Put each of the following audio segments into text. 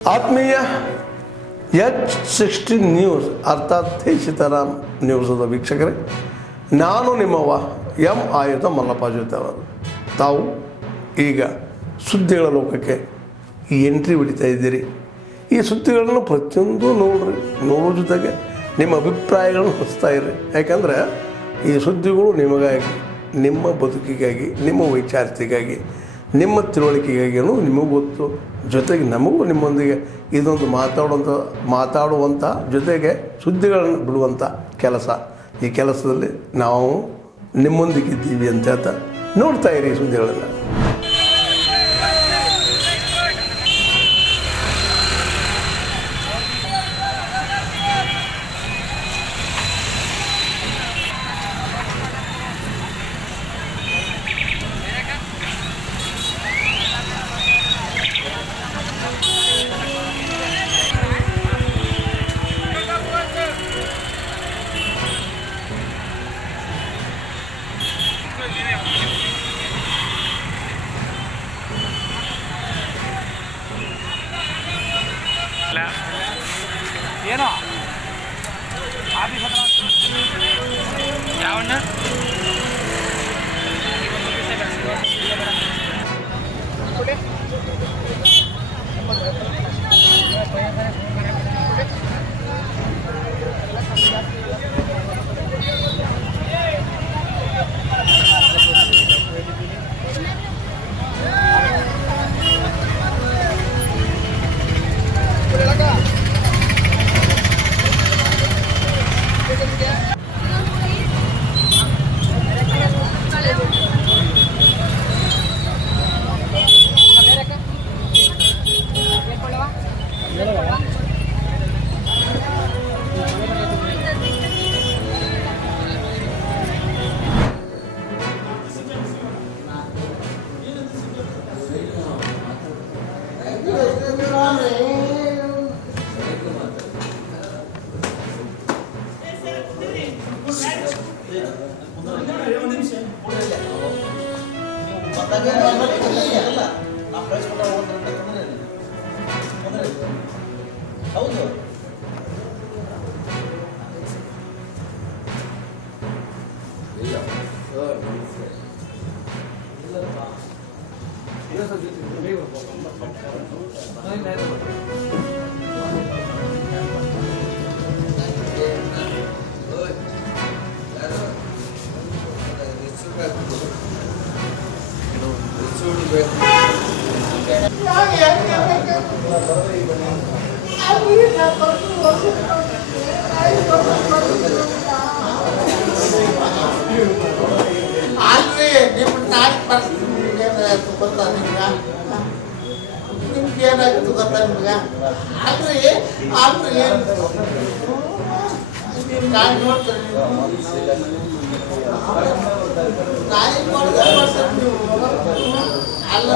ಆತ್ಮೀಯ H16 news ಅರ್ಥಾತ್ ಸೀತಾರಾಮ್ ನ್ಯೂಸದ ವೀಕ್ಷಕರೇ, ನಾನು ನಿಮ್ಮವ ಎಂ ಆಯುಧ ಮಲ್ಲಪ್ಪ ಜೊತೆ ಅವರು. ತಾವು ಈಗ ಸುದ್ದಿಗಳ ಲೋಕಕ್ಕೆ ಎಂಟ್ರಿ ಹೊಡಿತಾ ಇದ್ದೀರಿ. ಈ ಸುದ್ದಿಗಳನ್ನು ಪ್ರತಿಯೊಂದು ನೋಡೋ ಜೊತೆಗೆ ನಿಮ್ಮ ಅಭಿಪ್ರಾಯಗಳನ್ನು ಹೊಸ್ತಾ ಇರ್ರಿ. ಯಾಕಂದರೆ ಈ ಸುದ್ದಿಗಳು ನಿಮಗಾಗಿ, ನಿಮ್ಮ ಬದುಕಿಗಾಗಿ, ನಿಮ್ಮ ವೈಚಾರಿಕೆಗಾಗಿ, ನಿಮ್ಮ ತಿಳುವಳಿಕೆಗಾಗಿಯೂ ನಿಮಗೂ ಗೊತ್ತು. ಜೊತೆಗೆ ನಮಗೂ ನಿಮ್ಮೊಂದಿಗೆ ಇದೊಂದು ಮಾತಾಡುವಂಥ ಜೊತೆಗೆ ಸುದ್ದಿಗಳನ್ನು ಬಿಡುವಂಥ ಕೆಲಸ. ಈ ಕೆಲಸದಲ್ಲಿ ನಾವು ನಿಮ್ಮೊಂದಿಗಿದ್ದೀವಿ ಅಂತ ಹೇಳ್ತಾ ನೋಡ್ತಾ ಇರಿ ಈ ಸುದ್ದಿಗಳನ್ನು. ಏನೋ ಆಫೀಸ್ ಯಾವಣ್ಣ ಹೌದು. ನಿಮ್ಗೇನಾಯ್ತು ಗೊತ್ತಾ ನಿಮ್ಗೆ? ನಾನು ನೋಡ್ತೇನೆ ಅಲ್ಲ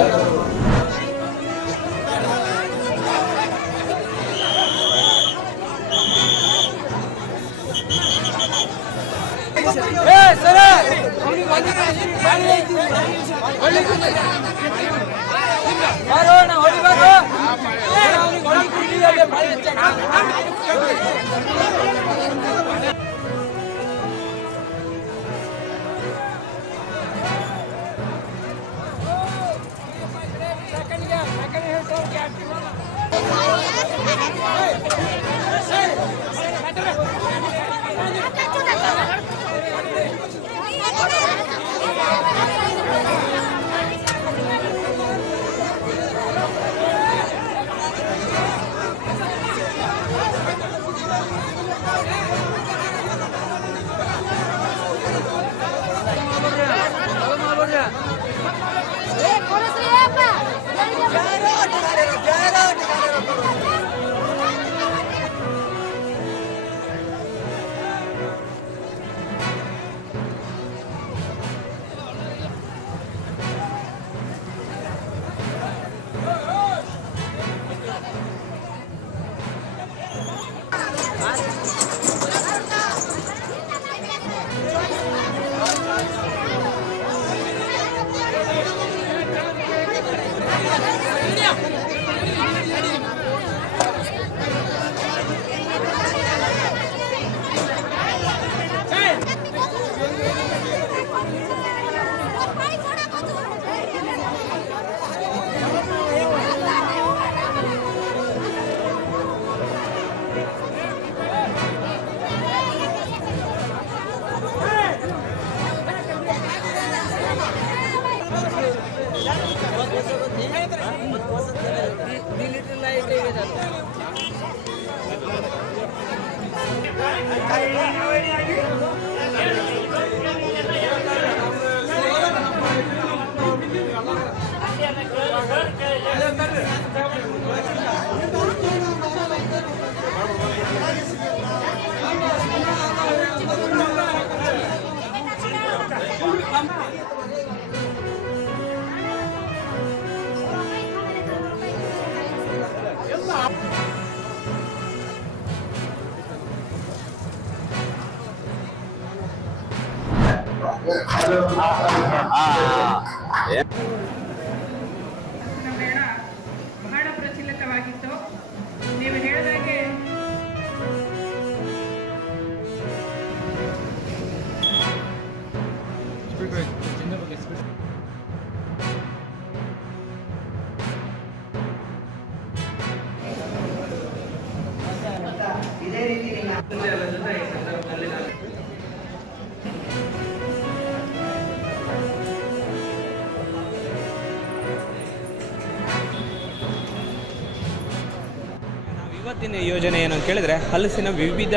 ಮೇಳ ಬಹಳ ಪ್ರಚಲಿತವಾಗಿತ್ತು. ನೀವು ಹೇಳಿದಾಗೆ ಇವತ್ತಿನ ಯೋಜನೆ ಏನು ಅಂತ ಕೇಳಿದ್ರೆ ಹಲಸಿನ ವಿವಿಧ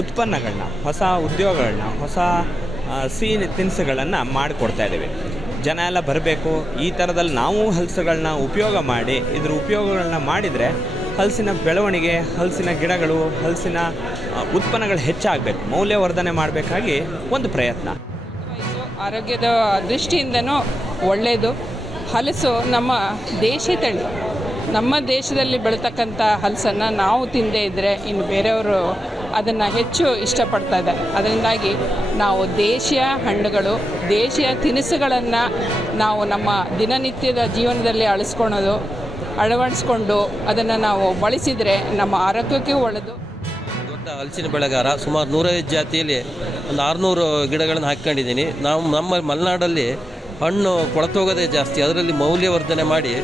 ಉತ್ಪನ್ನಗಳನ್ನ, ಹೊಸ ಉದ್ಯೋಗಗಳನ್ನ, ಹೊಸ ಸಿಹಿ ತಿನಿಸುಗಳನ್ನು ಮಾಡಿಕೊಡ್ತಾ ಇದ್ದೀವಿ. ಜನ ಎಲ್ಲ ಬರಬೇಕು, ಈ ಥರದಲ್ಲಿ ನಾವು ಹಲಸುಗಳನ್ನ ಉಪಯೋಗ ಮಾಡಿ ಇದ್ರ ಉಪಯೋಗಗಳನ್ನ ಮಾಡಿದರೆ ಹಲಸಿನ ಬೆಳವಣಿಗೆ, ಹಲಸಿನ ಗಿಡಗಳು, ಹಲಸಿನ ಉತ್ಪನ್ನಗಳು ಹೆಚ್ಚಾಗಬೇಕು, ಮೌಲ್ಯವರ್ಧನೆ ಮಾಡಬೇಕಾಗಿ ಒಂದು ಪ್ರಯತ್ನ. ಆರೋಗ್ಯದ ದೃಷ್ಟಿಯಿಂದನೂ ಒಳ್ಳೆಯದು. ಹಲಸು ನಮ್ಮ ದೇಶಿ ತಳಿ. ನಮ್ಮ ದೇಶದಲ್ಲಿ ಬೆಳೀತಕ್ಕಂಥ ಹಲಸನ್ನು ನಾವು ತಿಂದೇ ಇದ್ದರೆ ಇನ್ನು ಬೇರೆಯವರು ಅದನ್ನು ಹೆಚ್ಚು ಇಷ್ಟಪಡ್ತಾ ಇದ್ದಾರೆ. ಅದರಿಂದಾಗಿ ನಾವು ದೇಶೀಯ ಹಣ್ಣುಗಳು, ದೇಶೀಯ ತಿನಿಸುಗಳನ್ನು ನಾವು ನಮ್ಮ ದಿನನಿತ್ಯದ ಜೀವನದಲ್ಲಿ ಅಳವಡಿಸ್ಕೊಂಡು ಅದನ್ನು ನಾವು ಬಳಸಿದರೆ ನಮ್ಮ ಆರೋಗ್ಯಕ್ಕೆ ಒಳ್ಳೆಯದು. ದೊಡ್ಡ ಹಲಸಿನ ಬೆಳೆಗಾರ, ಸುಮಾರು 150 ಜಾತಿಯಲ್ಲಿ ಒಂದು 600 ಗಿಡಗಳನ್ನು ಹಾಕ್ಕೊಂಡಿದ್ದೀನಿ. ನಮ್ಮ ಮಲೆನಾಡಲ್ಲಿ ಹಣ್ಣು ಕೊಳತೋಗೋದೇ ಜಾಸ್ತಿ. ಅದರಲ್ಲಿ ಮೌಲ್ಯವರ್ಧನೆ ಮಾಡಿ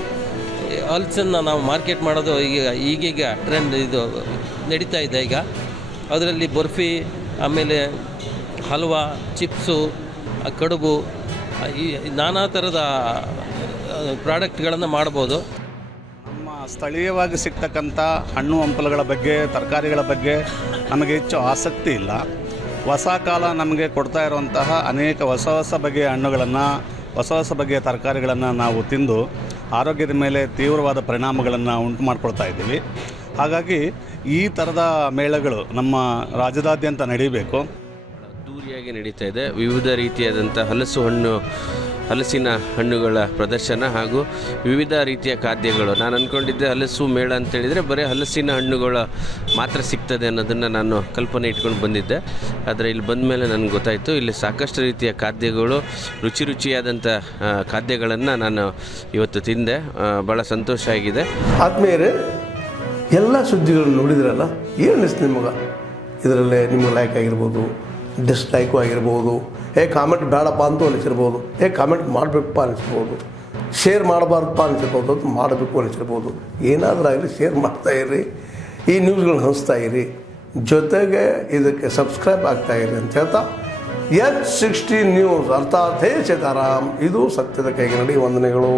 ಹಲಸನ್ನು ನಾವು ಮಾರ್ಕೆಟ್ ಮಾಡೋದು ಈಗೀಗ ಟ್ರೆಂಡ್ ಇದು ನಡೀತಾ ಇದೆ. ಈಗ ಅದರಲ್ಲಿ ಬರ್ಫಿ, ಆಮೇಲೆ ಹಲ್ವಾ, ಚಿಪ್ಸು, ಕಡುಬು, ಈ ನಾನಾ ಥರದ ಪ್ರಾಡಕ್ಟ್ಗಳನ್ನು ಮಾಡ್ಬೋದು. ನಮ್ಮ ಸ್ಥಳೀಯವಾಗಿ ಸಿಗ್ತಕ್ಕಂಥ ಹಣ್ಣು ಹಂಪಲುಗಳ ಬಗ್ಗೆ, ತರಕಾರಿಗಳ ಬಗ್ಗೆ ನಮಗೆ ಹೆಚ್ಚು ಆಸಕ್ತಿ ಇಲ್ಲ. ಹೊಸ ಕಾಲ ನಮಗೆ ಕೊಡ್ತಾ ಇರುವಂತಹ ಅನೇಕ ಹೊಸ ಹೊಸ ಬಗೆಯ ಹಣ್ಣುಗಳನ್ನು, ಹೊಸ ಹೊಸ ಬಗೆಯ ತರಕಾರಿಗಳನ್ನು ನಾವು ತಿಂದು ಆರೋಗ್ಯದ ಮೇಲೆ ತೀವ್ರವಾದ ಪರಿಣಾಮಗಳನ್ನು ಉಂಟು ಮಾಡಿಕೊಳ್ತಾ ಇದ್ದೀವಿ. ಹಾಗಾಗಿ ಈ ಥರದ ಮೇಳಗಳು ನಮ್ಮ ರಾಜ್ಯದಾದ್ಯಂತ ನಡೀಬೇಕು. ಅದ್ದೂರಿಯಾಗಿ ನಡೀತಾ ಇದೆ. ವಿವಿಧ ರೀತಿಯಾದಂಥ ಹಲಸಿನ ಹಣ್ಣುಗಳ ಪ್ರದರ್ಶನ ಹಾಗೂ ವಿವಿಧ ರೀತಿಯ ಖಾದ್ಯಗಳು. ನಾನು ಅಂದ್ಕೊಂಡಿದ್ದೆ ಹಲಸು ಮೇಳ ಅಂತೇಳಿದರೆ ಬರೀ ಹಲಸಿನ ಹಣ್ಣುಗಳ ಮಾತ್ರ ಸಿಗ್ತದೆ ಅನ್ನೋದನ್ನು ನಾನು ಕಲ್ಪನೆ ಇಟ್ಕೊಂಡು ಬಂದಿದ್ದೆ. ಆದರೆ ಇಲ್ಲಿ ಬಂದ ಮೇಲೆ ನನಗೆ ಗೊತ್ತಾಯಿತು, ಇಲ್ಲಿ ಸಾಕಷ್ಟು ರೀತಿಯ ಖಾದ್ಯಗಳು, ರುಚಿಯಾದಂಥ ಖಾದ್ಯಗಳನ್ನು ನಾನು ಇವತ್ತು ತಿಂದೆ. ಭಾಳ ಸಂತೋಷ ಆಗಿದೆ. ಆದ್ಮೇಲೆ ಎಲ್ಲ ಸುದ್ದಿಗಳನ್ನು ನೋಡಿದ್ರಲ್ಲ, ಏನು ಅನಿಸ್ತು ನಿಮಗೆ? ಇದರಲ್ಲೇ ನಿಮಗೆ ಲೈಕ್ ಆಗಿರ್ಬೋದು, ಡಿಸ್ಲೈಕು ಆಗಿರ್ಬೋದು, ಕಾಮೆಂಟ್ ಬೇಡಪ್ಪ ಅಂತೂ ಅನಿಸಿರ್ಬೋದು, ಕಾಮೆಂಟ್ ಮಾಡಬೇಕಪ್ಪ ಅನಿಸ್ಬೋದು, ಶೇರ್ ಮಾಡಬಾರ್ದಪ್ಪ ಅನಿಸಿರ್ಬೋದು, ಅದು ಮಾಡಬೇಕು ಅನಿಸಿರ್ಬೋದು. ಏನಾದರೂ ಆಗಲಿ ಶೇರ್ ಮಾಡ್ತಾಯಿರಿ, ಈ ನ್ಯೂಸ್ಗಳನ್ನ ಹಂಚ್ತಾ ಇರಿ, ಜೊತೆಗೆ ಇದಕ್ಕೆ ಸಬ್ಸ್ಕ್ರೈಬ್ ಆಗ್ತಾಯಿರಿ ಅಂತ ಹೇಳ್ತಾ H16 ನ್ಯೂಸ್ ಅರ್ಥಾತ್ ಹೇ ಸೀತಾರಾಮ್, ಇದು ಸತ್ಯದ ಕೈಗೆ ನಡಿ. ವಂದನೆಗಳು.